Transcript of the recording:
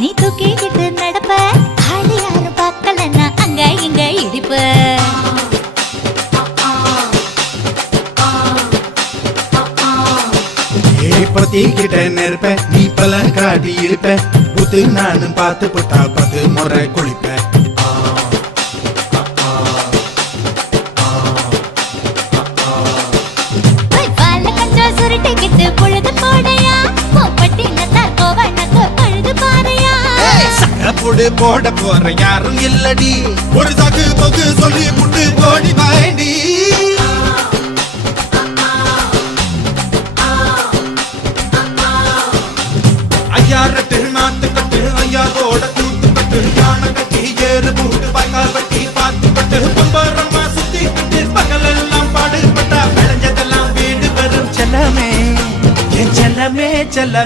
நீ தூக்கிக்கிட்டு நடப்ப ஆளு யாரும் பார்க்கலன்னா அங்க இங்க இடிப்ப பத்திக்கிட்ட நெருப்ப நீ பல காட்டி இருப்ப புத்து நானும் பார்த்து புட்டா 10 முறை குளிப்பேன் சுருட்டிக்கிட்டு பொழுது போடையா பட்டி நத்தா கோவனக்கு பழுது பாறையா சகப்புடு போட போற யாரும் இல்லடி ஒரு சாக்கு போக்கு சொல்லி புட்டு போடி வாண்டி ஐயாரட்டு நாத்து கட்டு ஐயாவோட கூத்து கட்டு யானை கட்டி ஏறு பூட்டு பாய்க்கால் வட்டி பார்த்து கட்டு பொம்பரமா சுத்தி கட்டு பகலெல்லாம் பாடுபட்டா விளைஞ்சதெல்லாம் வீடு வரும் செல்லமே என் செல்லமே செல்ல